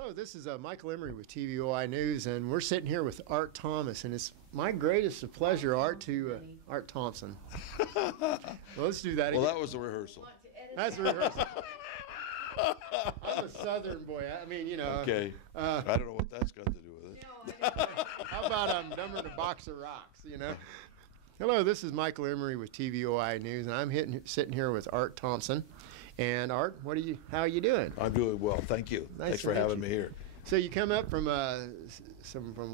Hello, this is Michael Emery with TVOI News, and we're sitting here with Art Thomas, and it's my greatest of pleasure, Art Thompson. Well, let's do that again. Well, that was the rehearsal. That's the rehearsal. I'm a Southern boy. I mean, you know. Okay. I don't know what that's got to do with it. How about I'm dumber than a box of rocks, you know? Hello, this is Michael Emery with TVOI News, and I'm sitting here with Art Thompson. And Art, how are you doing? I'm doing well, thank you. Thanks for having me here. So you come up from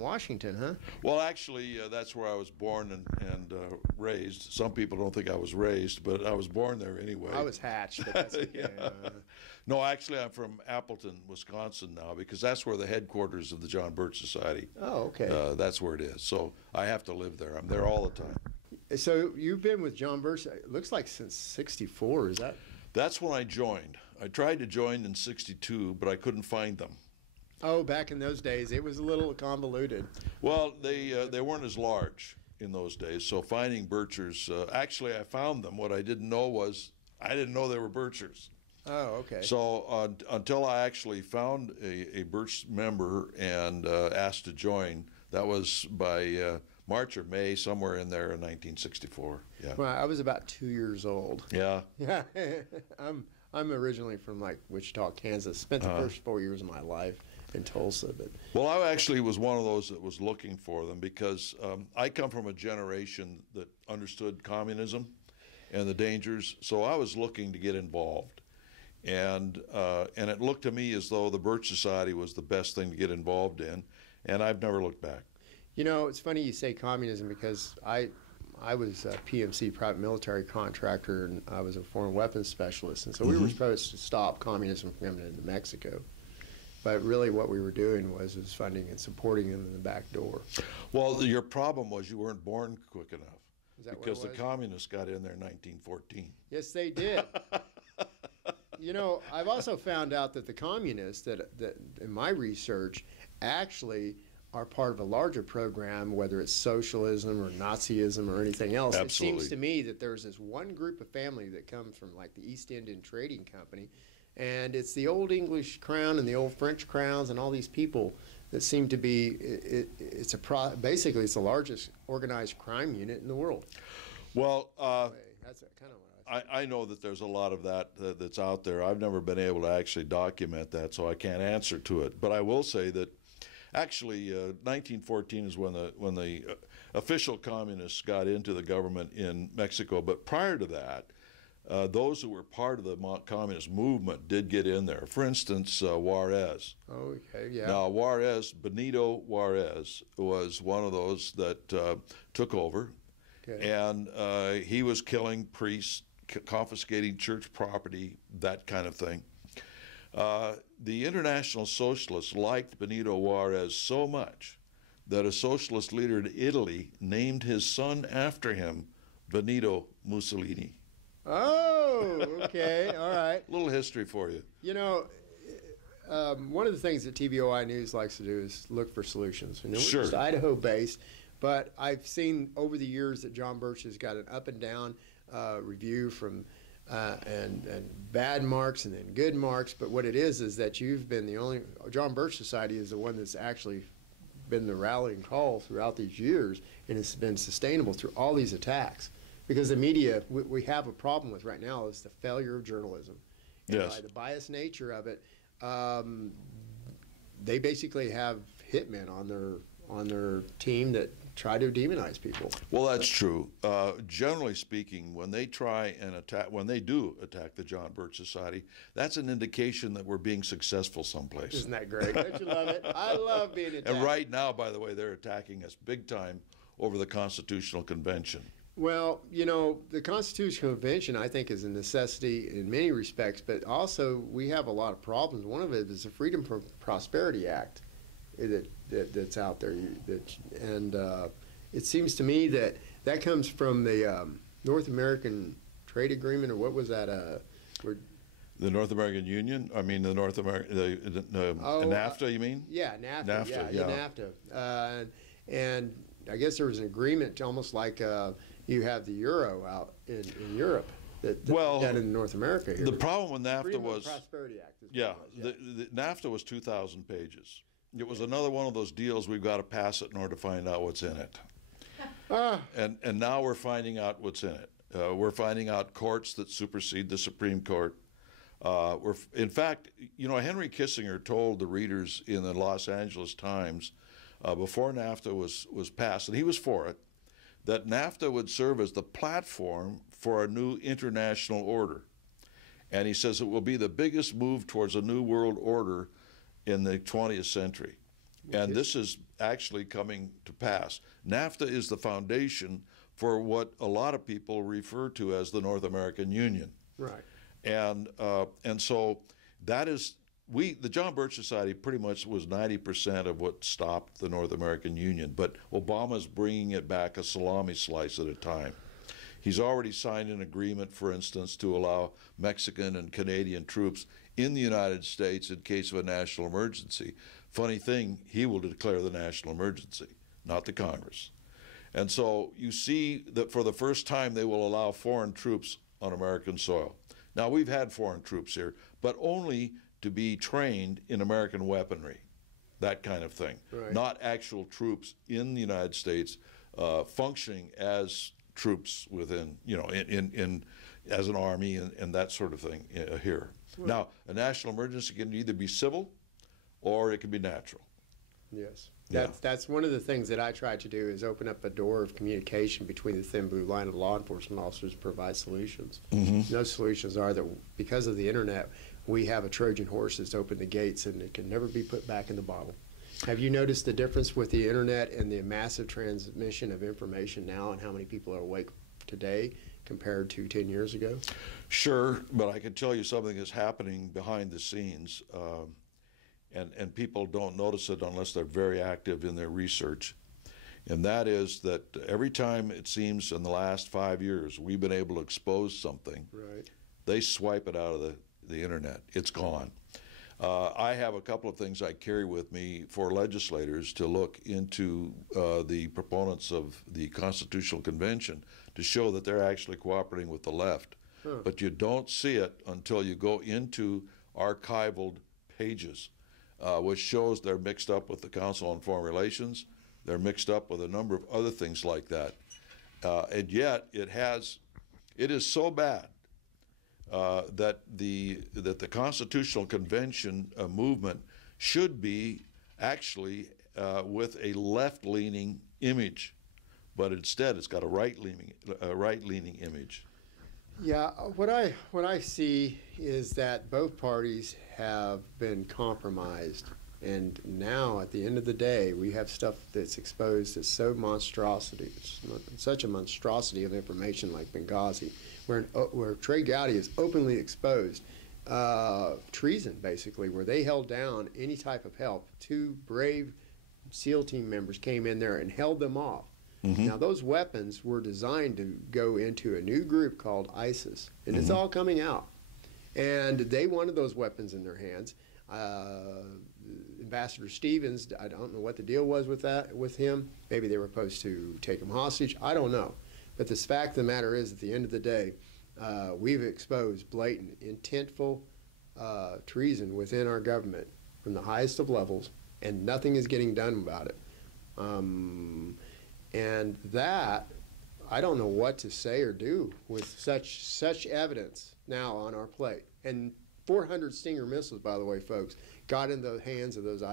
Washington, huh? Well, actually, that's where I was born and raised. Some people don't think I was raised, but I was born there anyway. I was hatched, but that's okay. Yeah. No, actually, I'm from Appleton, Wisconsin now, because that's where the headquarters of the John Birch Society. Oh, okay. That's where it is. So I have to live there. I'm there all the time. So you've been with John Birch, it looks like since '64, is that? That's when I joined. I tried to join in '62, but I couldn't find them. Oh, back in those days, it was a little convoluted. Well, they weren't as large in those days, so finding Birchers, actually I found them. What I didn't know was, I didn't know they were Birchers. Oh, okay. So until I actually found a Birch member and asked to join, that was by March or May, somewhere in there in 1964. Yeah. Well, I was about 2 years old. Yeah. Yeah. I'm originally from like Wichita, Kansas. Spent the first 4 years of my life in Tulsa. But well, I actually was one of those that was looking for them because I come from a generation that understood communism and the dangers. So I was looking to get involved. And it looked to me as though the Birch Society was the best thing to get involved in, and I've never looked back. You know, it's funny you say communism because I was a PMC, private military contractor, and I was a foreign weapons specialist, and so we were supposed to stop communism from coming into Mexico. But really what we were doing was funding and supporting them in the back door. Well, your problem was you weren't born quick enough. Is that because what it the was? communists got in there in 1914. Yes, they did. You know, I've also found out that the communists, that in my research, actually are part of a larger program, whether it's socialism or Nazism or anything else. Absolutely. It seems to me that there's this one group of family that comes from like the East Indian Trading Company, and it's the old English crown and the old French crowns and all these people that seem to be, basically it's the largest organized crime unit in the world. Well, that's kind of what I know that there's a lot of that that's out there. I've never been able to actually document that, so I can't answer to it. But I will say that actually 1914 is when the official communists got into the government in Mexico. But prior to that, those who were part of the communist movement did get in there. For instance, Juarez. Oh, okay, yeah. Now, Benito Juarez was one of those that took over. Okay. And he was killing priests, confiscating church property, that kind of thing. The International Socialists liked Benito Juarez so much that a socialist leader in Italy named his son after him, Benito Mussolini. Oh, okay, all right. A little history for you. You know, one of the things that TVOI News likes to do is look for solutions. You know, we're just Idaho-based, but I've seen over the years that John Birch has got an up and down review from and bad marks and then good marks. But what it is that you've been the only, John Birch Society is the one that's actually been the rallying call throughout these years, and it's been sustainable through all these attacks. Because the media, we have a problem with right now is the failure of journalism. And yes. By the biased nature of it, they basically have hitmen on their team that try to demonize people. Well, that's true. Generally speaking, when they try and attack, when they do attack the John Birch Society, that's an indication that we're being successful someplace. Isn't that great? Don't you love it? I love being attacked. And right now, by the way, they're attacking us big time over the Constitutional Convention. Well, you know, the Constitutional Convention, I think, is a necessity in many respects, but also we have a lot of problems. One of it is the Freedom for Prosperity Act that's out there. And it seems to me that comes from the North American Trade Agreement, or what was that? The North American Union? I mean, the North American, NAFTA, you mean? Yeah, NAFTA. NAFTA, yeah. NAFTA. And I guess there was an agreement, almost like you have the euro out in Europe. done in North America here. The problem with NAFTA was Prosperity Act. The NAFTA was 2,000 pages. It was another one of those deals we've got to pass it in order to find out what's in it. And now we're finding out what's in it. We're finding out courts that supersede the Supreme Court. In fact, you know, Henry Kissinger told the readers in the Los Angeles Times before NAFTA was passed, and he was for it, that NAFTA would serve as the platform for a new international order. And he says it will be the biggest move towards a new world order in the 20th century. And this is actually coming to pass. NAFTA is the foundation for what a lot of people refer to as the North American Union. Right. And so that is, the John Birch Society pretty much was 90% of what stopped the North American Union, but Obama's bringing it back a salami slice at a time. He's already signed an agreement, for instance, to allow Mexican and Canadian troops in the United States in case of a national emergency. Funny thing, he will declare the national emergency, not the Congress. And so you see that for the first time they will allow foreign troops on American soil. Now, we've had foreign troops here, but only to be trained in American weaponry, that kind of thing. Right. Not actual troops in the United States functioning as troops within, you know, as an army and that sort of thing here. Right. Now, a national emergency can either be civil or it can be natural. Yes. That's one of the things that I try to do, is open up a door of communication between the thin blue line of law enforcement officers to provide solutions. Those solutions are that because of the internet, we have a Trojan horse that's opened the gates and it can never be put back in the bottle. Have you noticed the difference with the internet and the massive transmission of information now, and how many people are awake today compared to 10 years ago? Sure, but I can tell you something is happening behind the scenes. And people don't notice it unless they're very active in their research. And that is that every time, it seems, in the last 5 years, we've been able to expose something, right, they swipe it out of the internet. It's gone. I have a couple of things I carry with me for legislators to look into the proponents of the Constitutional Convention to show that they're actually cooperating with the left. But you don't see it until you go into archival pages, which shows they're mixed up with the Council on Foreign Relations. They're mixed up with a number of other things like that. And yet it is so bad that the Constitutional Convention movement should be actually with a left-leaning image, but instead it's got a right-leaning image. Yeah, what I see is that both parties have been compromised, and now at the end of the day, we have stuff that's exposed that's so monstrosity, such a monstrosity of information, like Benghazi, where Trey Gowdy is openly exposed treason, basically, where they held down any type of help. 2 brave SEAL team members came in there and held them off. Now, those weapons were designed to go into a new group called ISIS, and it's all coming out. And they wanted those weapons in their hands. Ambassador Stevens, I don't know what the deal was with him. Maybe they were supposed to take him hostage. I don't know. But the fact of the matter is, at the end of the day, we've exposed blatant, intentful treason within our government from the highest of levels, and nothing is getting done about it. And that, I don't know what to say or do with such evidence now on our plate. And 400 Stinger missiles, by the way, folks, got in the hands of those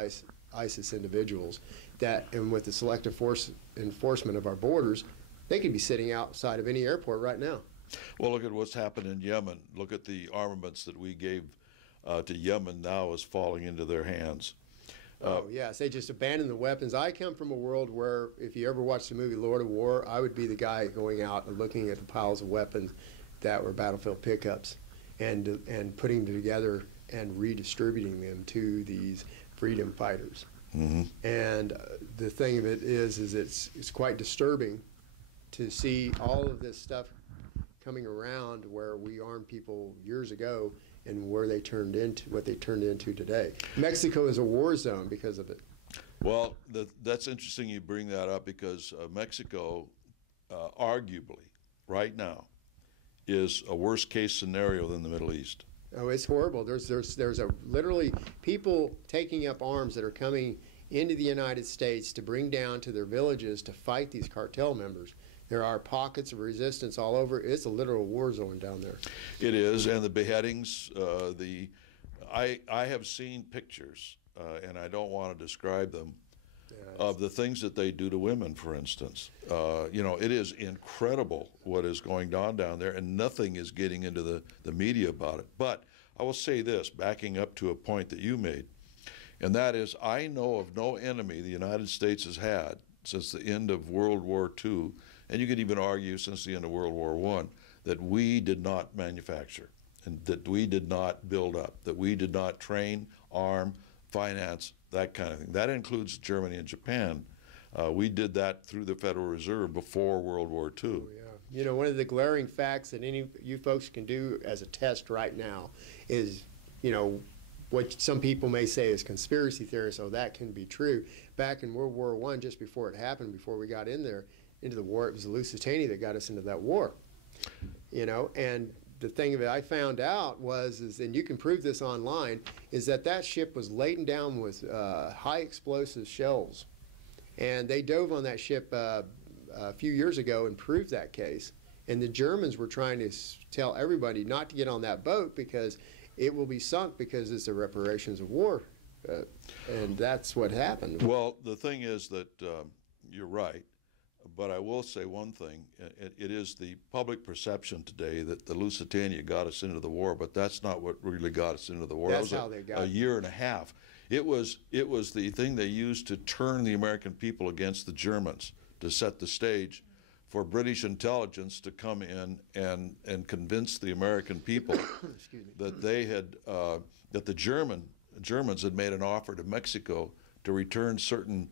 ISIS individuals that, and with the selective force enforcement of our borders, they could be sitting outside of any airport right now. Well, look at what's happened in Yemen. Look at the armaments that we gave to Yemen now is falling into their hands. Oh, yes, they just abandoned the weapons. I come from a world where, if you ever watched the movie Lord of War, I would be the guy going out and looking at the piles of weapons that were battlefield pickups and putting them together and redistributing them to these freedom fighters. And the thing of it is it's quite disturbing to see all of this stuff coming around where we armed people years ago and where they turned into what they turned into today. Mexico is a war zone because of it. Well, that's interesting you bring that up, because Mexico, arguably, right now, is a worse case scenario than the Middle East. Oh, it's horrible. There's literally people taking up arms that are coming into the United States to bring down to their villages to fight these cartel members. There are pockets of resistance all over. It's a literal war zone down there. It is, and the beheadings. I have seen pictures, and I don't want to describe them, of the things that they do to women, for instance. You know, it is incredible what is going on down there, and nothing is getting into the media about it. But I will say this, backing up to a point that you made, and that is, I know of no enemy the United States has had since the end of World War II, and you could even argue since the end of World War I, that we did not manufacture, and that we did not build up, that we did not train, arm, finance, that kind of thing. That includes Germany and Japan. We did that through the Federal Reserve before World War II. Oh, yeah. You know, one of the glaring facts that any you folks can do as a test right now is, you know, what some people may say is conspiracy theory, so that can be true. Back in World War I, just before it happened, before we got into the war, it was the Lusitania that got us into that war. You know, and the thing that I found out was, and you can prove this online, is that ship was laden down with high explosive shells. And they dove on that ship a few years ago and proved that case. And the Germans were trying to tell everybody not to get on that boat because it will be sunk because it's the reparations of war. And that's what happened. Well, the thing is that you're right. But I will say one thing, it is the public perception today that the Lusitania got us into the war, but that's not what really got us into the war. That's how they got a year and a half. It was the thing they used to turn the American people against the Germans, to set the stage for British intelligence to come in and convince the American people that they had that the Germans had made an offer to Mexico to return certain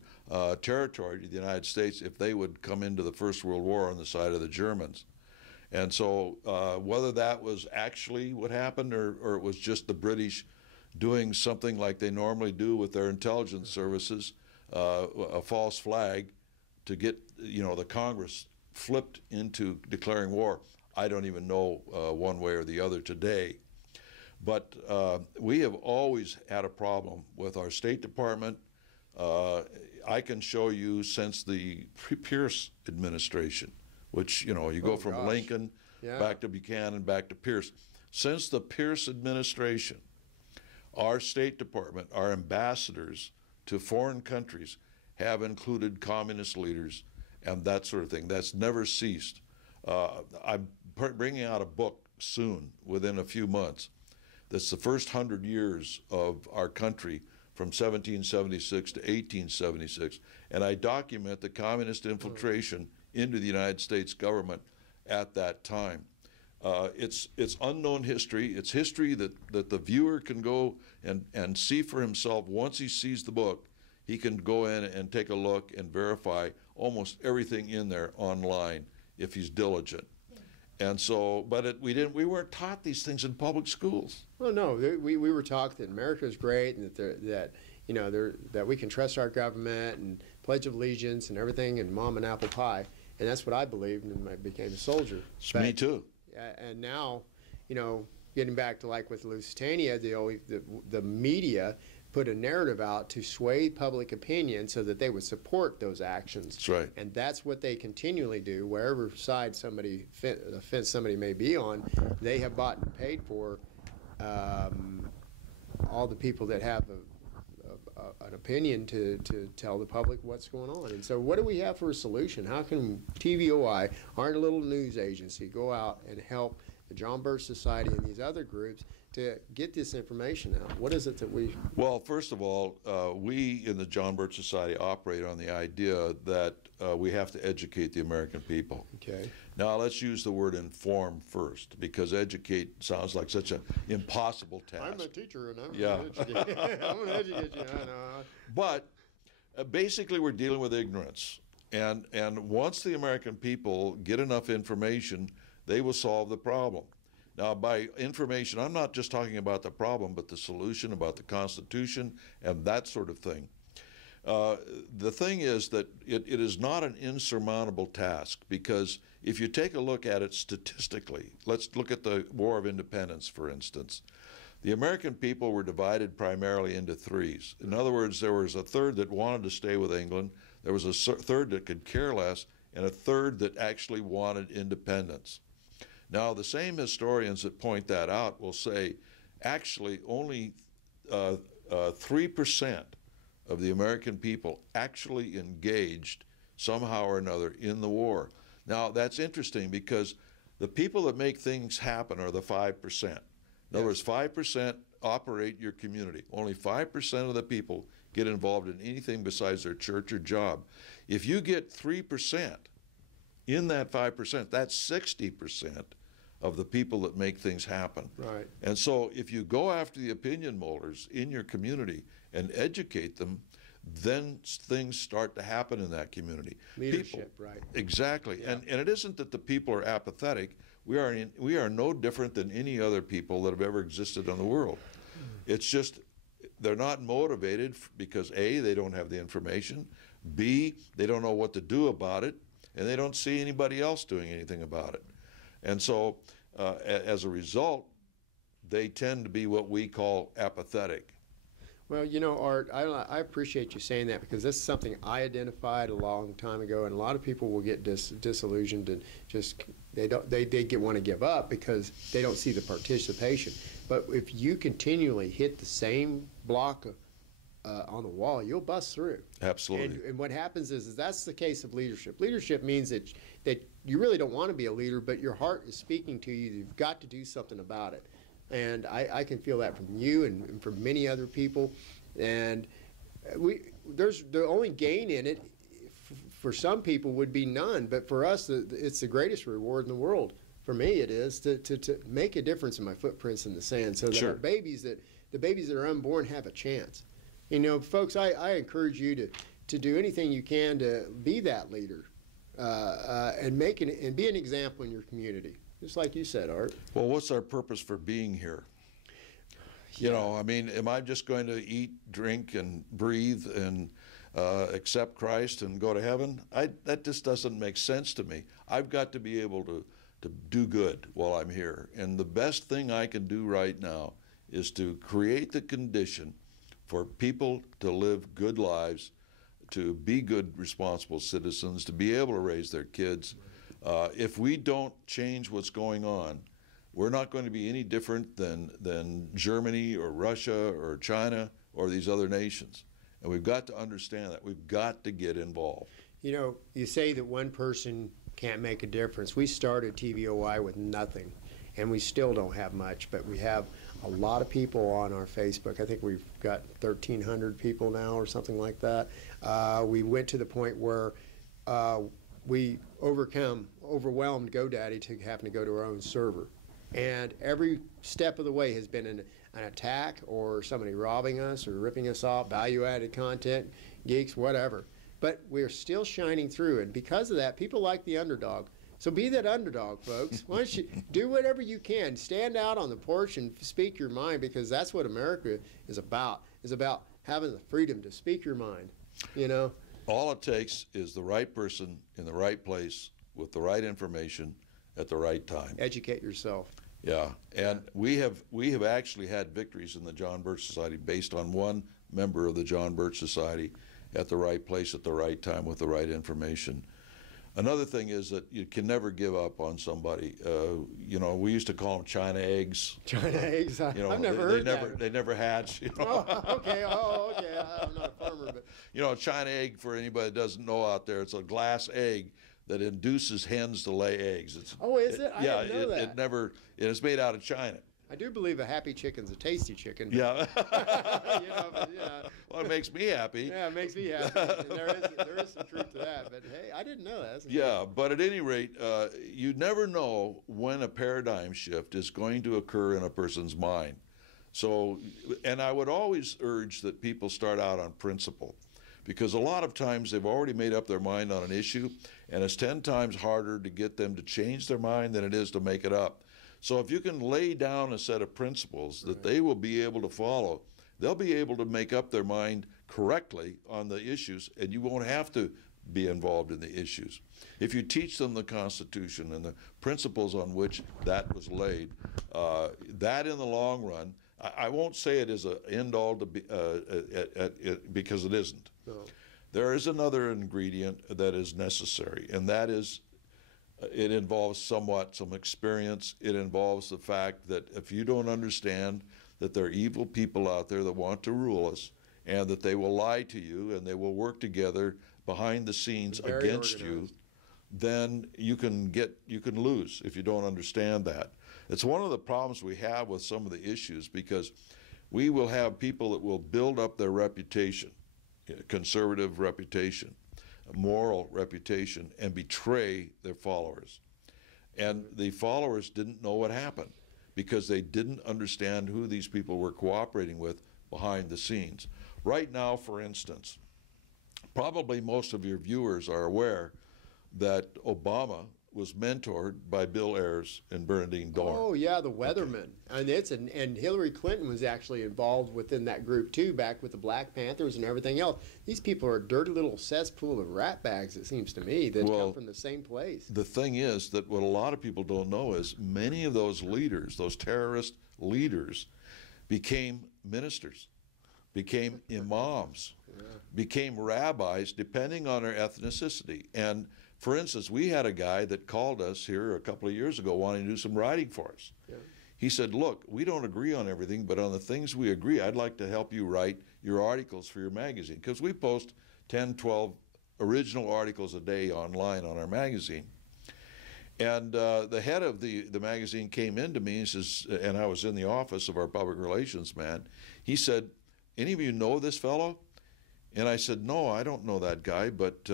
territory to the United States if they would come into the First World War on the side of the Germans. And so whether that was actually what happened or it was just the British doing something like they normally do with their intelligence services, a false flag to get, you know, the Congress flipped into declaring war, I don't even know one way or the other today. But we have always had a problem with our State Department. I can show you since the Pierce administration, which, you know, you go from Lincoln back to Buchanan, back to Pierce. Since the Pierce administration, our State Department, our ambassadors to foreign countries have included communist leaders and that sort of thing. That's never ceased. I'm bringing out a book soon, within a few months, that's the first 100 years of our country from 1776 to 1876, and I document the communist infiltration into the United States government at that time. It's unknown history. It's history that the viewer can go and see for himself. Once he sees the book, he can go in and take a look and verify almost everything in there online if he's diligent. And so, but we weren't taught these things in public schools. Well, no, we were taught that America is great and that you know that we can trust our government and Pledge of Allegiance and everything and mom and apple pie, and that's what I believed, and I became a soldier. Me too. And now, you know, getting back to like with Lusitania, the media put a narrative out to sway public opinion so that they would support those actions. That's right. And that's what they continually do, wherever side the fence somebody may be on. They have bought and paid for all the people that have an opinion to tell the public what's going on. And so what do we have for a solution? How can TVOI, our little news agency, go out and help the John Birch Society and these other groups to get this information out? What is it that we... Well, first of all, we in the John Birch Society operate on the idea that we have to educate the American people. Okay. Now, let's use the word inform first, because educate sounds like such an impossible task. I'm a teacher, and I'm going to educate you. I'm going to educate you, I know. But basically, we're dealing with ignorance. And once the American people get enough information, they will solve the problem. Now, by information, I'm not just talking about the problem, but the solution, about the Constitution, and that sort of thing. The thing is that it is not an insurmountable task, because if you take a look at it statistically, let's look at the War of Independence, for instance. The American people were divided primarily into threes. In other words, there was a third that wanted to stay with England, there was a third that could care less, and a third that actually wanted independence. Now, the same historians that point that out will say, actually, only 3% of the American people actually engaged somehow or another in the war. Now, that's interesting because the people that make things happen are the 5%. In other words, 5% operate your community. Only 5% of the people get involved in anything besides their church or job. If you get 3% in that 5%, that's 60% of the people that make things happen. Right. And so if you go after the opinion molders in your community and educate them, then things start to happen in that community. Leadership, people, right. Exactly. Yeah. And it isn't that the people are apathetic. We are no different than any other people that have ever existed in the world. It's just they're not motivated because A, they don't have the information, B, they don't know what to do about it, and they don't see anybody else doing anything about it. And so as a result, they tend to be what we call apathetic. Well, you know, Art, I appreciate you saying that because this is something I identified a long time ago, and a lot of people will get disillusioned and just they want to give up because they don't see the participation. But if you continually hit the same block on the wall, you'll bust through. Absolutely. And what happens is that's the case of leadership. Leadership means that you really don't want to be a leader, but your heart is speaking to you. You've got to do something about it. And I can feel that from you and from many other people. And there's the only gain in it for some people would be none, but for us, it's the greatest reward in the world. For me, it is to make a difference in my footprints in the sand, so that Sure. the babies that are unborn have a chance. You know, folks, I encourage you to do anything you can to be that leader and be an example in your community. Just like you said, Art. Well, what's our purpose for being here? You know, I mean, am I just going to eat, drink, and breathe and accept Christ and go to heaven? That just doesn't make sense to me. I've got to be able to do good while I'm here. And the best thing I can do right now is to create the condition for people to live good lives, to be good, responsible citizens, to be able to raise their kids. If we don't change what's going on, we're not going to be any different than Germany or Russia or China or these other nations. And we've got to understand that. We've got to get involved. You know, you say that one person can't make a difference. We started TVOI with nothing, and we still don't have much, but we have a lot of people on our Facebook. I think we've got 1,300 people now or something like that. We went to the point where we overwhelmed GoDaddy to having to go to our own server. And every step of the way has been an attack or somebody robbing us or ripping us off, value-added content, geeks, whatever. But we're still shining through, and because of that, people like the underdog. So be that underdog, folks. Why don't you do whatever you can. Stand out on the porch and speak your mind, because that's what America is about having the freedom to speak your mind, you know? All it takes is the right person in the right place with the right information at the right time. Educate yourself. Yeah, and we have actually had victories in the John Birch Society based on one member of the John Birch Society at the right place at the right time with the right information. Another thing is that you can never give up on somebody. You know, we used to call them China eggs. China eggs? You know, I've never heard that. They never hatch. You know? Oh, okay. Oh, okay. I'm not a farmer, but you know, a China egg, for anybody that doesn't know out there, it's a glass egg that induces hens to lay eggs. Is it? I didn't know that. It's made out of China. I do believe a happy chicken's a tasty chicken. Yeah. You know, but, yeah. Well, it makes me happy. Yeah, it makes me happy. And there is some truth to that. But hey, I didn't know that. Yeah, but at any rate, you never know when a paradigm shift is going to occur in a person's mind. So, and I would always urge that people start out on principle, because a lot of times they've already made up their mind on an issue, and it's 10 times harder to get them to change their mind than it is to make it up. So if you can lay down a set of principles that they will be able to follow, they'll be able to make up their mind correctly on the issues, and you won't have to be involved in the issues. If you teach them the Constitution and the principles on which that was laid, that in the long run, I won't say it is an end all to be, because it isn't. No. There is another ingredient that is necessary, and that is it involves somewhat some experience. It involves the fact that if you don't understand that there are evil people out there that want to rule us, and that they will lie to you and they will work together behind the scenes against you, then you can lose if you don't understand that. It's one of the problems we have with some of the issues, because we will have people that will build up their reputation, conservative reputation, moral reputation, and betray their followers. And the followers didn't know what happened because they didn't understand who these people were cooperating with behind the scenes. Right now, for instance, probably most of your viewers are aware that Obama was mentored by Bill Ayers and Bernardine Dohrn. Oh yeah, the Weathermen, and Hillary Clinton was actually involved within that group too, back with the Black Panthers and everything else. These people are a dirty little cesspool of rat bags, it seems to me, that come from the same place. The thing is that what a lot of people don't know is many of those leaders, those terrorist leaders, became ministers, became imams, became rabbis, depending on their ethnicity. And for instance, we had a guy that called us here a couple of years ago wanting to do some writing for us. Yeah. He said, look, we don't agree on everything, but on the things we agree, I'd like to help you write your articles for your magazine. Because we post 10, 12 original articles a day online on our magazine. And the head of the magazine came in to me and says, and I was in the office of our public relations man. He said, any of you know this fellow? And I said, no, I don't know that guy, but...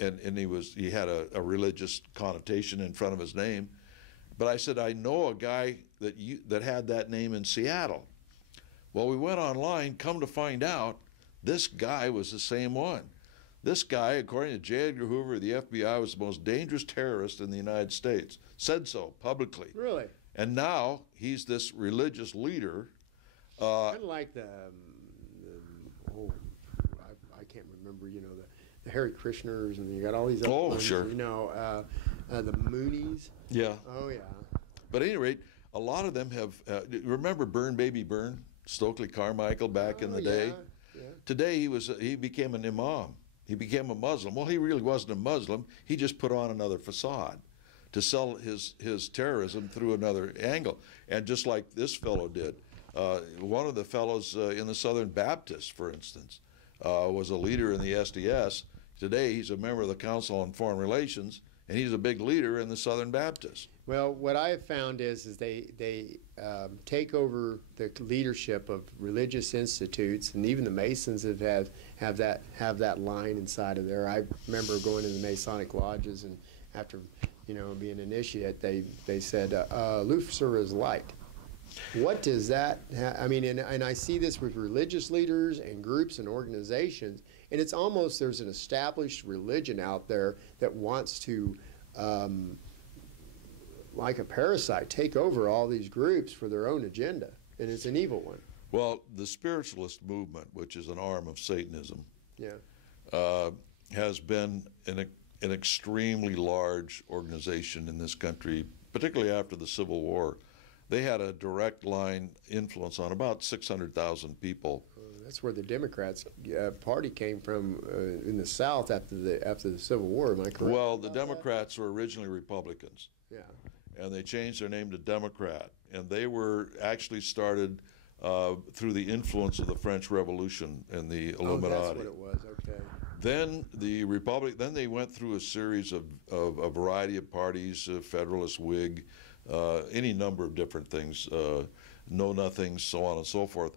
And he had a religious connotation in front of his name, but I said, I know a guy that had that name in Seattle. Well, we went online, come to find out, this guy was the same one. This guy, according to J. Edgar Hoover, the FBI, was the most dangerous terrorist in the United States. Said so publicly. Really? And now he's this religious leader. Kind of like I can't remember, the Hare Krishners, and you got all these other ones, sure. The Moonies. Yeah. Oh, yeah. But at any rate, a lot of them have, remember Burn Baby Burn, Stokely Carmichael back in the day? Yeah. Today he became an imam. He became a Muslim. Well, he really wasn't a Muslim. He just put on another facade to sell his terrorism through another angle. And just like this fellow did, one of the fellows in the Southern Baptists, for instance, was a leader in the SDS. Today, he's a member of the Council on Foreign Relations, and he's a big leader in the Southern Baptists. Well, what I have found is they take over the leadership of religious institutes, and even the Masons have that line inside of there. I remember going to the Masonic lodges, and after being an initiate, they said Lucifer is light. What does that and I see this with religious leaders and groups and organizations, and it's almost there's an established religion out there that wants to, like a parasite, take over all these groups for their own agenda, and it's an evil one. Well, the spiritualist movement, which is an arm of Satanism, has been an extremely large organization in this country, particularly after the Civil War. They had a direct line influence on about 600,000 people. That's where the Democrats party came from in the South after the Civil War. Am I correct? Well, the Democrats were originally Republicans. Yeah. And they changed their name to Democrat. And they were actually started through the influence of the French Revolution and the Illuminati. Oh, that's what it was. Okay. Then Then they went through a series of a variety of parties, Federalist, Whig, any number of different things, Know Nothings, so on and so forth,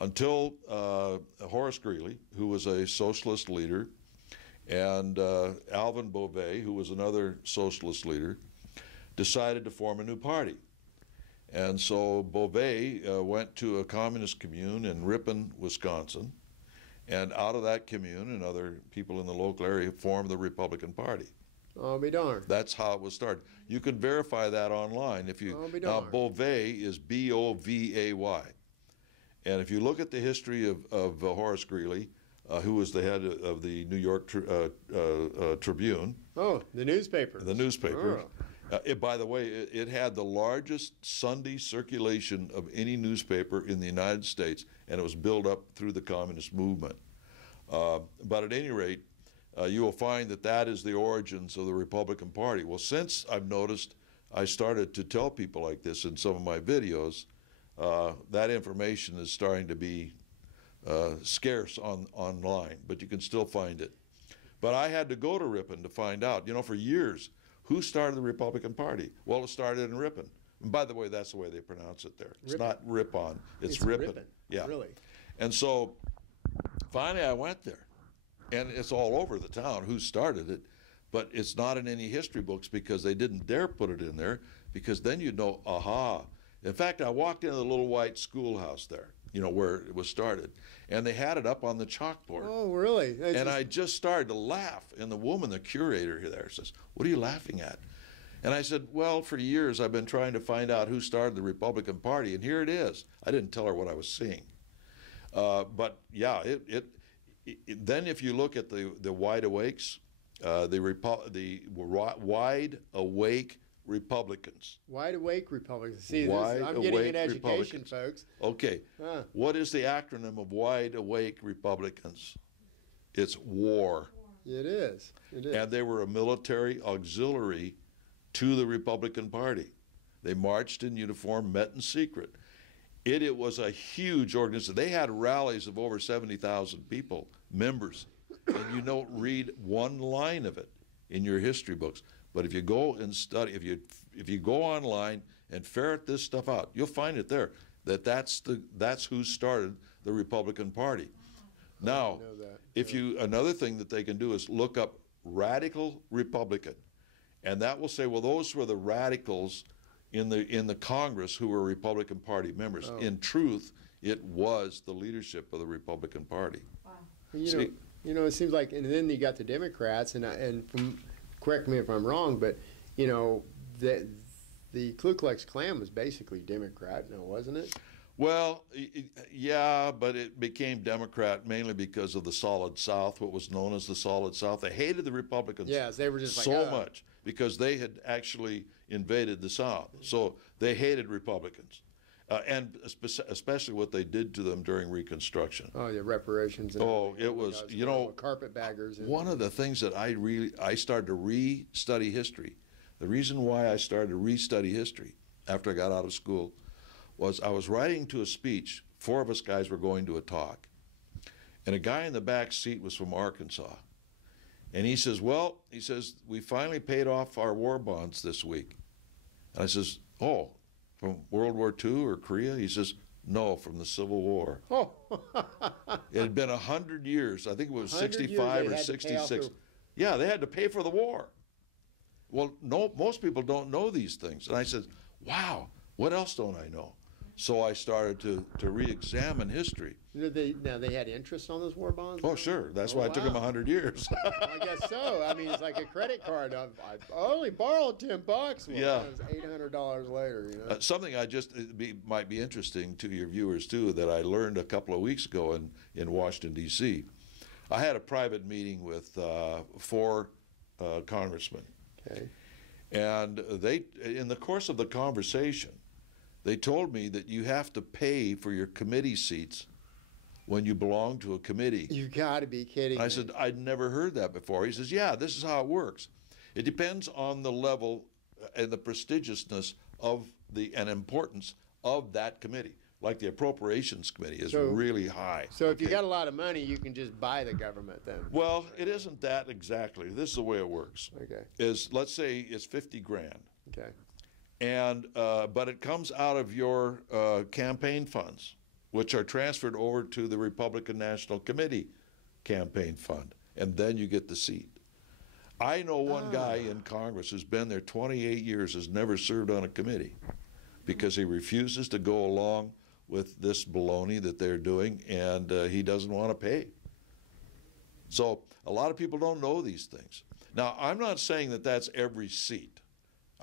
until Horace Greeley, who was a socialist leader, and Alvin Beauvais, who was another socialist leader, decided to form a new party. And so Beauvais went to a communist commune in Ripon, Wisconsin, and out of that commune and other people in the local area formed the Republican Party. I'll be darned. That's how it was started. You can verify that online. Now, Beauvais is B-O-V-A-Y. And if you look at the history of Horace Greeley, who was the head of the New York Tribune. Oh, the newspaper. The newspaper. Oh. By the way, it had the largest Sunday circulation of any newspaper in the United States, and it was built up through the communist movement. But at any rate, you will find that that is the origins of the Republican Party. Well, since I've noticed, I started to tell people like this in some of my videos, that information is starting to be scarce online, but you can still find it. But I had to go to Ripon to find out, for years, who started the Republican Party? Well, it started in Ripon. And by the way, that's the way they pronounce it there. It's not Ripon, it's Ripon. Yeah. Really? And so finally I went there. And it's all over the town who started it, but it's not in any history books because they didn't dare put it in there, because then you'd know, aha. In fact, I walked into the little white schoolhouse there, where it was started, and they had it up on the chalkboard. Oh, really? And I just started to laugh, and the woman, the curator there, says, "What are you laughing at?" And I said, "Well, for years I've been trying to find out who started the Republican Party, and here it is." I didn't tell her what I was seeing. But yeah, then if you look at the Wide Awakes, the Wide Awake Republicans. Wide Awake Republicans. See, I'm getting an education, folks. Okay. What is the acronym of Wide Awake Republicans? It's WAR. It is. It is. And they were a military auxiliary to the Republican Party. They marched in uniform, met in secret. It was a huge organization. They had rallies of over 70,000 people, members, and you don't read one line of it in your history books. But if you go and study, if you go online and ferret this stuff out, you'll find it there. That's who started the Republican Party. Now, another thing that they can do is look up radical Republican, and that will say, well, those were the radicals in the Congress who were Republican Party members. Oh. In truth, it was the leadership of the Republican Party. Wow. It seems like, and then you got the Democrats, and correct me if I'm wrong, but the Ku Klux Klan was basically Democrat, wasn't it? Well, yeah, but it became Democrat mainly because of the Solid South, what was known as the Solid South. They hated the Republicans. Yes, they were just so much because they had actually invaded the South. So they hated Republicans, and especially what they did to them during Reconstruction. Oh, yeah, reparations. And it was, carpetbaggers. One of the things that I started to re-study history. The reason why I started to re-study history after I got out of school was I was writing to a speech. 4 of us guys were going to a talk. And a guy in the back seat was from Arkansas. And he says, we finally paid off our war bonds this week. And I says, oh, from World War II or Korea? He says, no, from the Civil War. Oh. It had been 100 years. I think it was 65 or 66. Yeah, they had to pay for the war. Well, no, most people don't know these things. And I said, wow, what else don't I know? So I started to re-examine history. They had interest on those war bonds? Oh, sure. That's why it took them 100 years. I guess so. I mean, it's like a credit card. I only borrowed $10. Well, yeah. It was $800 later. Something might be interesting to your viewers, too, that I learned a couple of weeks ago in Washington, D.C. I had a private meeting with 4 congressmen. Okay. And they, in the course of the conversation, they told me that you have to pay for your committee seats when you belong to a committee. You got to be kidding me. I said, I'd never heard that before. He says, yeah, this is how it works. It depends on the level and the prestigiousness and importance of that committee. Like the Appropriations Committee is really high. So if you got a lot of money, you can just buy the government then? Well, it isn't that exactly. This is the way it works. Okay. Let's say it's $50 grand. Okay. And but it comes out of your campaign funds, which are transferred over to the Republican National Committee campaign fund, and then you get the seat. I know one guy in Congress who's been there 28 years, has never served on a committee because he refuses to go along with this baloney that they're doing, and he doesn't want to pay. So a lot of people don't know these things. Now, I'm not saying that that's every seat.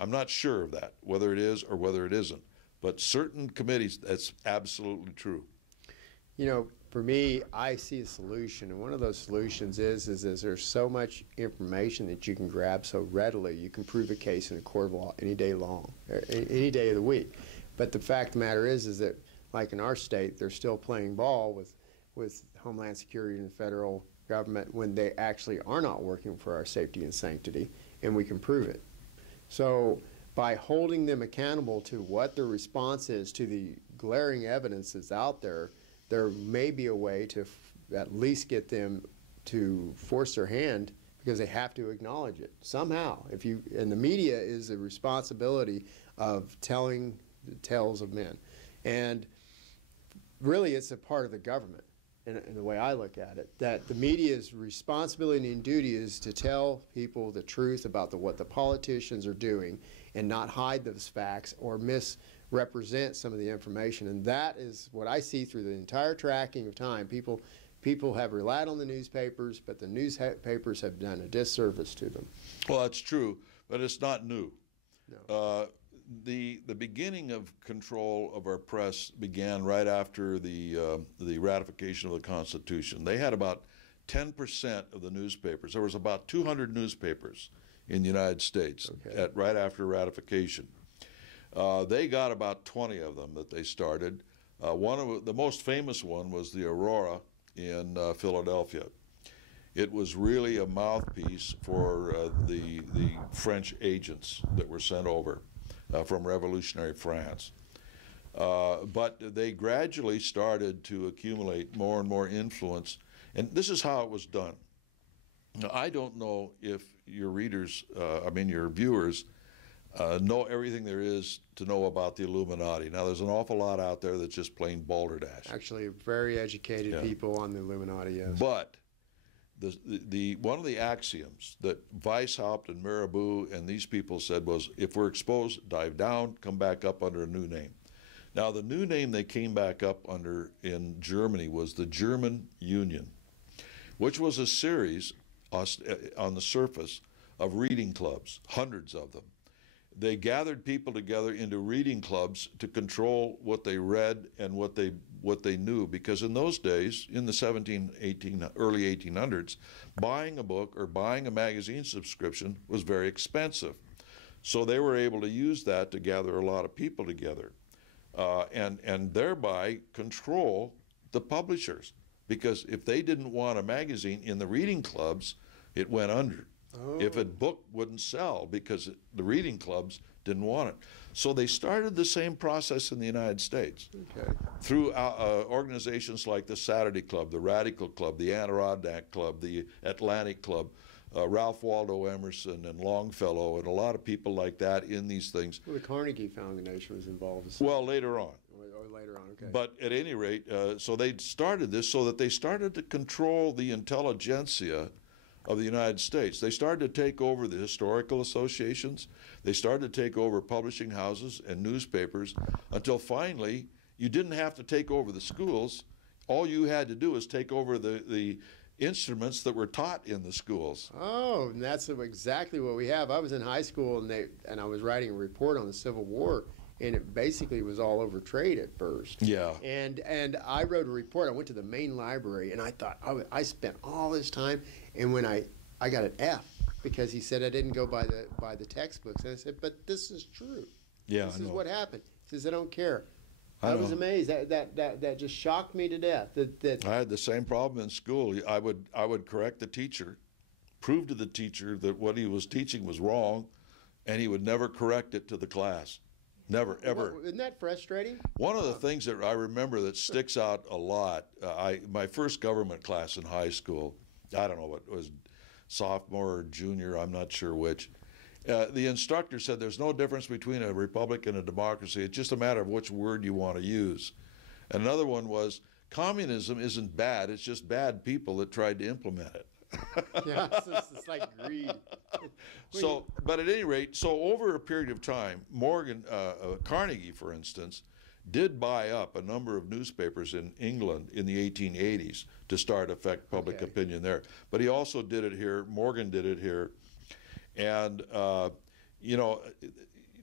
I'm not sure of that, whether it is or whether it isn't. But certain committees, that's absolutely true. for me, I see a solution, and one of those solutions is there's so much information that you can grab so readily. You can prove a case in a court of law any day long, any day of the week. But the fact of the matter is that, like in our state, they're still playing ball with Homeland Security and the federal government when they actually are not working for our safety and sanctity, and we can prove it. So by holding them accountable to what their response is to the glaring evidence that's out there, there may be a way to at least get them to force their hand, because they have to acknowledge it somehow. And the media is the responsibility of telling the tales of men. And really it's a part of the government, in the way I look at it, that the media's responsibility and duty is to tell people the truth about what the politicians are doing and not hide those facts or misrepresent some of the information. And that is what I see through the entire tracking of time. People have relied on the newspapers, but the newspapers have done a disservice to them. Well, that's true, but it's not new. No. The beginning of control of our press began right after the ratification of the Constitution. They had about 10% of the newspapers. There was about 200 newspapers in the United States right after ratification. They got about 20 of them that they started. The most famous one was the Aurora in Philadelphia. It was really a mouthpiece for the French agents that were sent over from revolutionary France. But they gradually started to accumulate more and more influence, and this is how it was done. Now, I don't know if your readers, your viewers, know everything there is to know about the Illuminati. Now, there's an awful lot out there that's just plain balderdash. Actually, very educated people on the Illuminati, yes. But one of the axioms that Weishaupt and Mirabeau and these people said was, if we're exposed, dive down, come back up under a new name. Now, the new name they came back up under in Germany was the German Union, which was a series on the surface of reading clubs, hundreds of them. They gathered people together into reading clubs to control what they read and what they knew, because in those days, in the early 1800s, buying a book or buying a magazine subscription was very expensive. So they were able to use that to gather a lot of people together and thereby control the publishers, because if they didn't want a magazine in the reading clubs, it went under. Oh. If a book wouldn't sell because the reading clubs didn't want it. So they started the same process in the United States through organizations like the Saturday Club, the Radical Club, the Adirondack Club, the Atlantic Club, Ralph Waldo Emerson and Longfellow and a lot of people like that in these things. Well, the Carnegie Foundation was involved. Well, later on. Or later on, okay. But at any rate, so they started this so that they started to control the intelligentsia of the United States. They started to take over the historical associations. They started to take over publishing houses and newspapers until finally you didn't have to take over the schools. All you had to do was take over the instruments that were taught in the schools. Oh, and that's exactly what we have. I was in high school and I was writing a report on the Civil War, and it basically was all over trade at first. Yeah. And I wrote a report. I went to the main library, and I thought, I spent all this time, and when I got an F because he said I didn't go by the textbooks. And I said, but this is true. Yeah, this is what happened. He says, I don't care. I was amazed. That just shocked me to death. That I had the same problem in school. I would correct the teacher, prove to the teacher that what he was teaching was wrong, and he would never correct it to the class. Never, ever. Well, isn't that frustrating? One of the things that I remember that sticks out a lot, my first government class in high school, I don't know what it was, sophomore or junior, I'm not sure which. The instructor said there's no difference between a republic and a democracy. It's just a matter of which word you want to use. And another one was, communism isn't bad. It's just bad people that tried to implement it. Yeah, it's like greed. So, but at any rate, so over a period of time, Carnegie, for instance, did buy up a number of newspapers in England in the 1880s to start affect public opinion there. But he also did it here. Morgan did it here. And,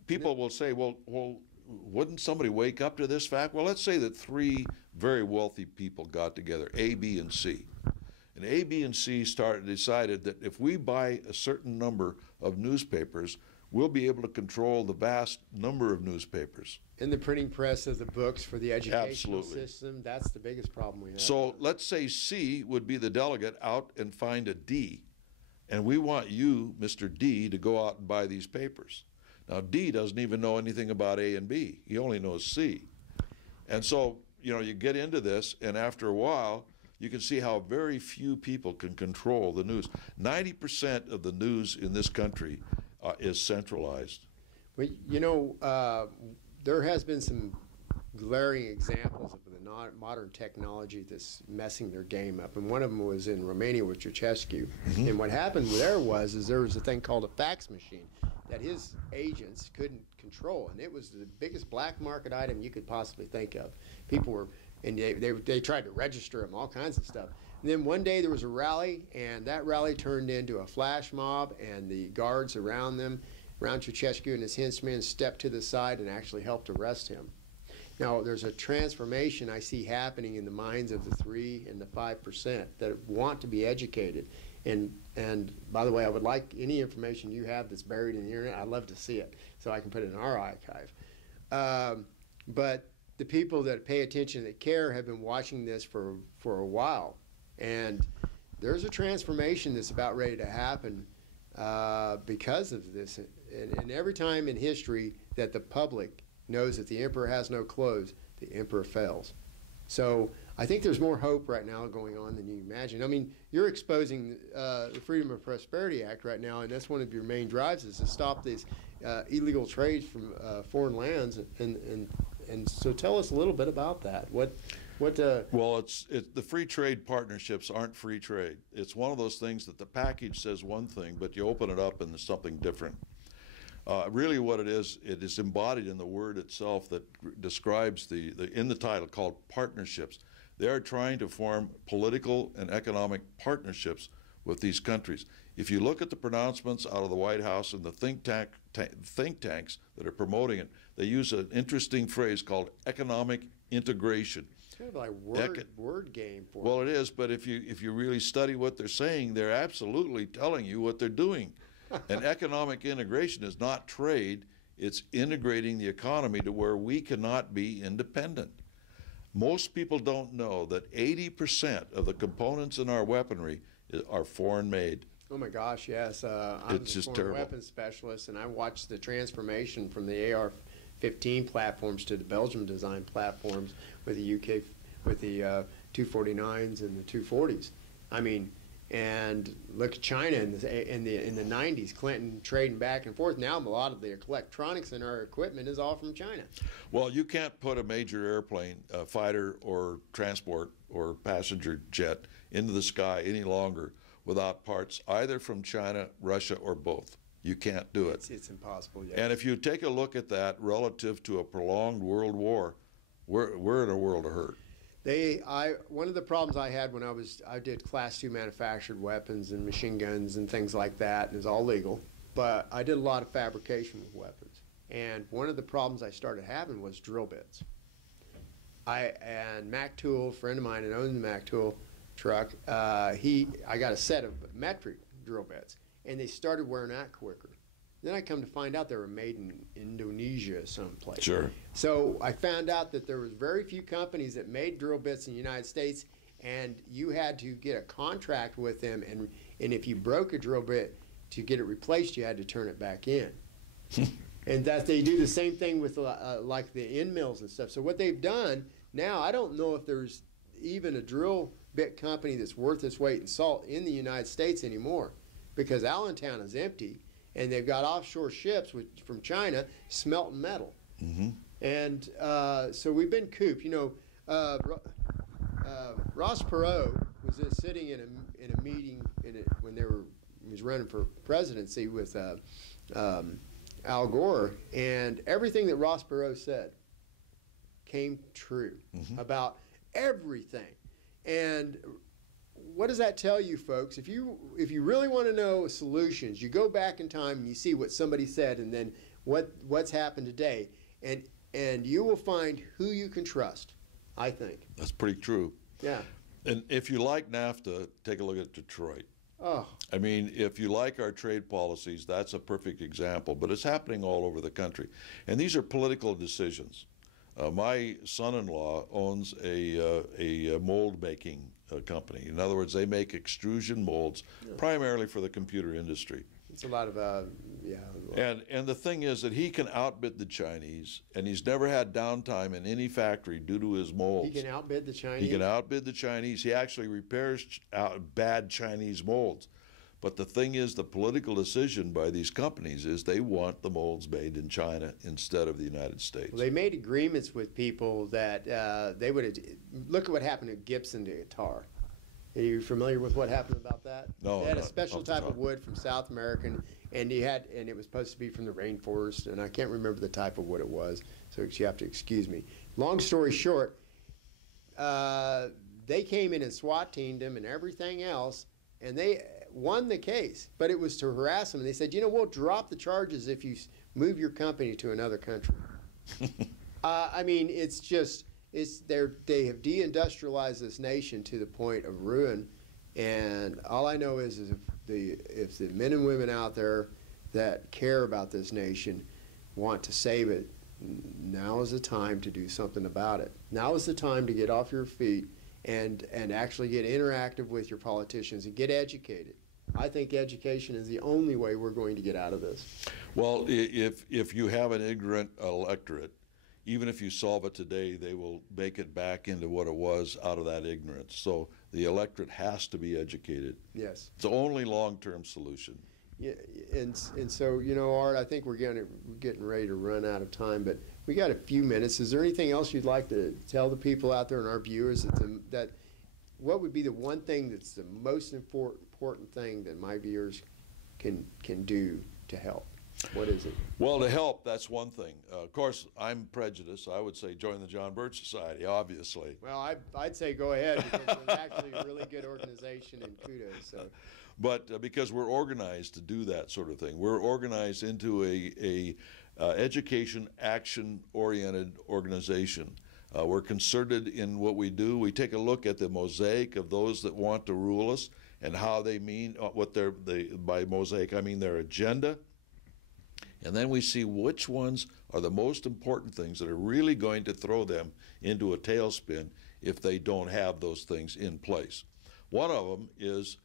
people will say, well, wouldn't somebody wake up to this fact? Well, let's say that three very wealthy people got together, A, B, and C. And A, B, and C decided that if we buy a certain number of newspapers, we'll be able to control the vast number of newspapers. And the printing press of the books for the educational system, that's the biggest problem we have. So let's say C would be the delegate out and find a D. And we want you, Mr. D, to go out and buy these papers. Now, D doesn't even know anything about A and B. He only knows C. And so, you know, you get into this, and after a while, you can see how very few people can control the news. 90% of the news in this country is centralized. Well, you know, there has been some glaring examples of the modern technology that's messing their game up, and one of them was in Romania with Ceausescu. Mm-hmm. And what happened there was there was a thing called a fax machine that his agents couldn't control, and it was the biggest black market item you could possibly think of. People were, and they tried to register them, all kinds of stuff. And then one day there was a rally, and that rally turned into a flash mob, and the guards around Ceausescu and his henchmen stepped to the side and actually helped arrest him. Now, there's a transformation I see happening in the minds of the 3 and the 5% that want to be educated. And by the way, I would like any information you have that's buried in the internet. I'd love to see it so I can put it in our archive. But the people that pay attention, that care, have been watching this for a while. And there's a transformation that's about ready to happen because of this. And every time in history that the public knows that the emperor has no clothes, the emperor fails. So I think there's more hope right now going on than you imagine. I mean, you're exposing the Freedom of Prosperity Act right now, and that's one of your main drives, is to stop these illegal trades from foreign lands. And so tell us a little bit about that. Well, the free trade partnerships aren't free trade. It's one of those things that the package says one thing, but you open it up and there's something different. Really what it is embodied in the word itself that describes in the title, called partnerships. They are trying to form political and economic partnerships with these countries. If you look at the pronouncements out of the White House and the think tanks that are promoting it, they use an interesting phrase called economic integration. It's kind of like word game for Well, it is, but if you really study what they're saying, they're absolutely telling you what they're doing. And economic integration is not trade, it's integrating the economy to where we cannot be independent. Most people don't know that 80% of the components in our weaponry are foreign made. Oh my gosh, yes. I'm a foreign weapons specialist, and I watched the transformation from the AR-15 platforms to the Belgium-designed platforms with the UK, with the 249s and the 240s. I mean, and look at China in the 90s, Clinton trading back and forth. Now a lot of the electronics in our equipment is all from China. Well, you can't put a major airplane, fighter or transport or passenger jet into the sky any longer without parts either from China, Russia, or both. You can't do it. It's impossible, yes. And if you take a look at that relative to a prolonged world war, we're in a world of hurt. One of the problems I had when I did Class 2 manufactured weapons and machine guns and things like that, and it's all legal, but I did a lot of fabrication with weapons. And one of the problems I started having was drill bits. And Mac Tool, a friend of mine that owns the Mac Tool truck, I got a set of metric drill bits, and they started wearing out quicker. Then I come to find out they were made in Indonesia someplace. Sure. So I found out that there was very few companies that made drill bits in the United States, and you had to get a contract with them, and if you broke a drill bit, to get it replaced, you had to turn it back in. And that they do the same thing with like the end mills and stuff. So what they've done now, I don't know if there's even a drill bit company that's worth its weight in salt in the United States anymore, because Allentown is empty. And they've got offshore ships from China smelting metal. Mm-hmm. And so we've been cooped. You know, Ross Perot was sitting in a meeting when he was running for presidency with Al Gore, and everything that Ross Perot said came true about everything. And what does that tell you, folks? If you really want to know solutions, you go back in time and you see what somebody said, and then what's happened today. And and you will find who you can trust, I think. That's pretty true. Yeah. And if you like NAFTA, take a look at Detroit. Oh. I mean, if you like our trade policies, that's a perfect example, but it's happening all over the country. And these are political decisions. My son-in-law owns a mold-making company. In other words, they make extrusion molds primarily for the computer industry. It's a lot of, And the thing is that he can outbid the Chinese, and he's never had downtime in any factory due to his molds. He can outbid the Chinese? He can outbid the Chinese. He actually repairs bad Chinese molds. But the thing is, the political decision by these companies is they want the molds made in China instead of the United States. Well, they made agreements with people that they would look at what happened to Gibson to guitar. Are you familiar with what happened about that? No. They had a special type of wood from South America, and it was supposed to be from the rainforest, and I can't remember the type of wood it was, so you have to excuse me. Long story short, they came in and SWAT teamed them and everything else, and they won the case, but it was to harass them. And they said, we'll drop the charges if you move your company to another country. I mean, it's just, they have deindustrialized this nation to the point of ruin. And all I know is if the men and women out there that care about this nation want to save it, now is the time to do something about it. Now is the time to get off your feet and actually get interactive with your politicians and get educated. I think education is the only way we're going to get out of this. Well, if you have an ignorant electorate, even if you solve it today, they will make it back into what it was out of that ignorance. So the electorate has to be educated. Yes. It's the only long-term solution. Yeah, and so, Art, I think we're getting ready to run out of time, but we got a few minutes. Is there anything else you'd like to tell the people out there and our viewers that what would be the one thing that's the most important thing that my viewers can do to help? What is it? Well, to help, that's one thing. Of course, I'm prejudiced. I would say join the John Birch Society, obviously. Well, I'd say go ahead because it's actually a really good organization, and kudos. So. But because we're organized to do that sort of thing, we're organized into a education, action-oriented organization. We're concerted in what we do. We take a look at the mosaic of those that want to rule us and how they mean what by mosaic I mean their agenda. And then we see which ones are the most important things that are really going to throw them into a tailspin if they don't have those things in place. One of them is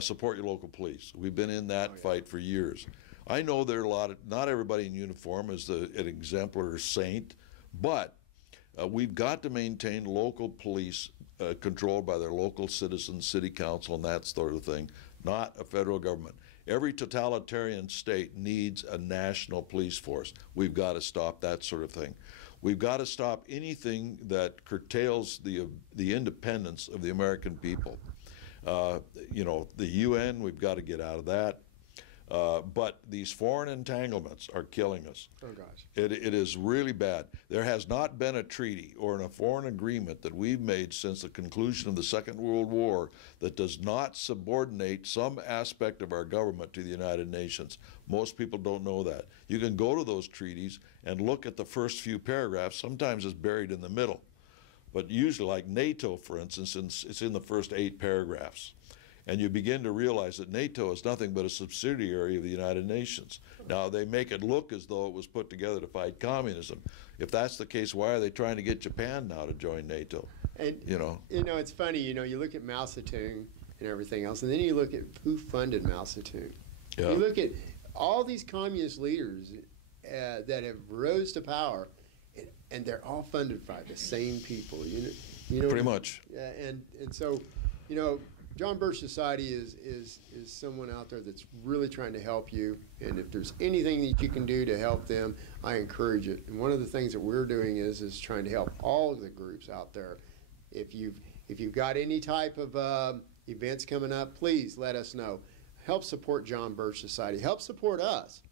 support your local police. We've been in that fight for years. I know there are not everybody in uniform is an exemplar saint, but we've got to maintain local police controlled by their local citizens, city council, and that sort of thing, not a federal government. Every totalitarian state needs a national police force. We've got to stop that sort of thing. We've got to stop anything that curtails the independence of the American people. The UN, we've got to get out of that. But these foreign entanglements are killing us. Oh, gosh. It is really bad. There has not been a treaty or a foreign agreement that we've made since the conclusion of the Second World War that does not subordinate some aspect of our government to the United Nations. Most people don't know that. You can go to those treaties and look at the first few paragraphs. Sometimes it's buried in the middle. But usually, like NATO, for instance, it's in the first 8 paragraphs. And you begin to realize that NATO is nothing but a subsidiary of the United Nations. Now, they make it look as though it was put together to fight communism. If that's the case, why are they trying to get Japan now to join NATO? And, it's funny, you look at Mao Zedong and everything else, and then you look at who funded Mao Zedong. Yeah. You look at all these communist leaders that have rose to power, and they're all funded by the same people. Pretty much. And so, John Birch Society is someone out there that's really trying to help you, and if there's anything that you can do to help them, I encourage it. And one of the things that we're doing is trying to help all of the groups out there. If you've got any type of events coming up, please let us know. Help support John Birch Society. Help support us.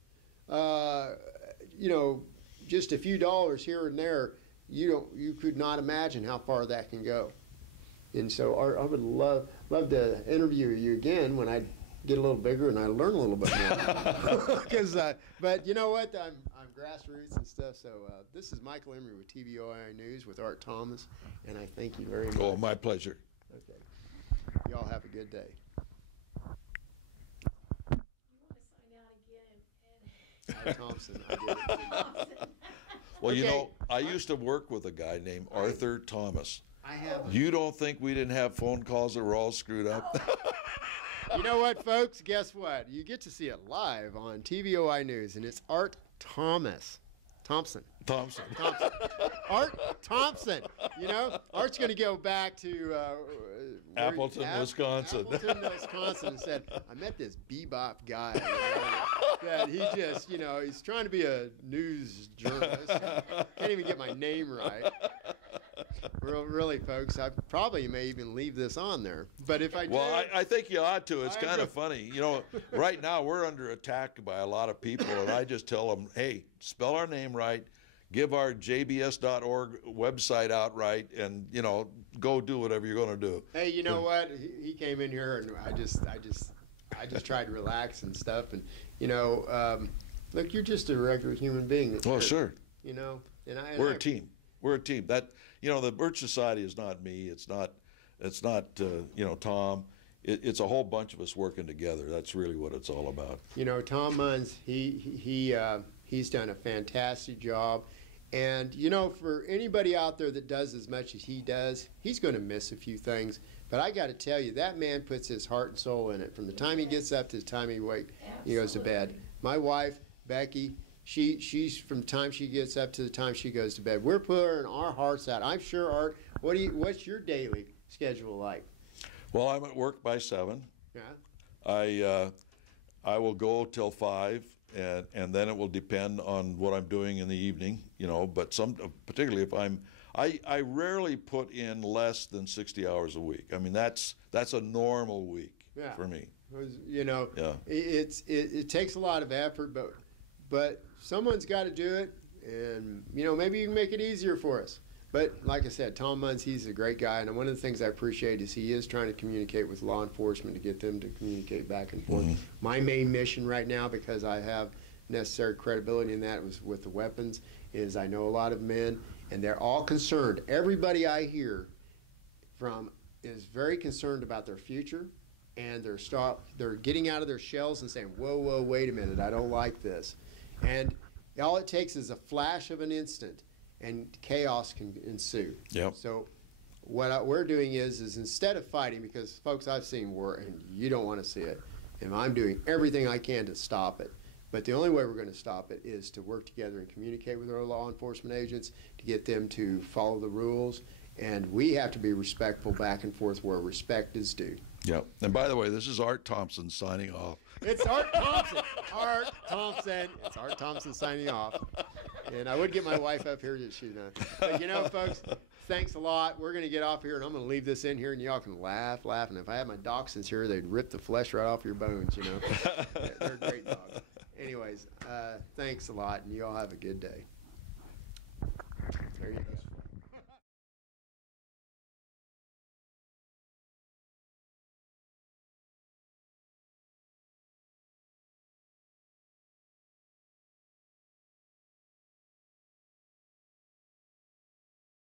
Just a few dollars here and there, you could not imagine how far that can go. And so I would love to interview you again when I get a little bigger and I learn a little bit more. But you know what? I'm grassroots and stuff. So this is Michael Emery with TVOI News with Art Thomas, and I thank you very much. Oh, my pleasure. Okay. Y'all have a good day. You want to sign out again? Art Thompson. I did it. Thompson. Well, Okay. you know, I used to work with a guy named Arthur Thomas. I have. You don't think we didn't have phone calls that were all screwed up? You know what, folks? Guess what? You get to see it live on TVOI News, and it's Art Thompson. Art Thompson. You know, Art's going to go back to Wisconsin. Appleton, Wisconsin, and said, I met this bebop guy. You know, that he just, you know, he's trying to be a news journalist. Can't even get my name right. Really, folks, I probably may even leave this on there. But if I do, well, I think you ought to. It's kind of funny. You know, right now we're under attack by a lot of people, and I just tell them, hey, spell our name right, give our jbs.org website out right, and, you know, go do whatever you're going to do. Hey, you know what? He came in here, and I just tried to relax and stuff. And, you know, look, you're just a regular human being. That's Oh, sure. You know, and We're a team. We're a team. That, you know, the Birch Society is not me. It's not you know, Tom. It's a whole bunch of us working together. That's really what it's all about. You know, Tom Munns, he's done a fantastic job. And, you know, for anybody out there that does as much as he does, he's going to miss a few things. But I got to tell you, that man puts his heart and soul in it. From the time he gets up to the time he goes to bed. My wife, Becky, she's from the time she gets up to the time she goes to bed. We're pouring our hearts out. I'm sure, Art, what's your daily schedule like? Well, I'm at work by 7. Yeah. I will go till 5, and then it will depend on what I'm doing in the evening, you know. But particularly if I rarely put in less than 60 hours a week. I mean, that's a normal week for me. You know, yeah. It takes a lot of effort, but someone's got to do it, and, you know, maybe you can make it easier for us. But like I said, Tom Munns, he's a great guy, and one of the things I appreciate is he is trying to communicate with law enforcement to get them to communicate back and forth. Mm-hmm. My main mission right now, because I have necessary credibility in that, was with the weapons, is I know a lot of men, and they're all concerned. Everybody I hear from is very concerned about their future, and they're getting out of their shells and saying, whoa, wait a minute, I don't like this. And all it takes is a flash of an instant, and chaos can ensue. Yep. So what we're doing is instead of fighting, because, folks, I've seen war, and you don't want to see it, and I'm doing everything I can to stop it. But the only way we're going to stop it is to work together and communicate with our law enforcement agents to get them to follow the rules. And we have to be respectful back and forth where respect is due. Yep. And by the way, this is Art Thompson signing off. It's Art Thompson. Art Thompson. It's Art Thompson signing off. And I would get my wife up here to shoot on. But, you know, folks, thanks a lot. We're going to get off here, and I'm going to leave this in here, and y'all can laugh. And if I had my dachshunds here, they'd rip the flesh right off your bones, you know. They're great dogs. Anyways, thanks a lot, and you all have a good day. There you go.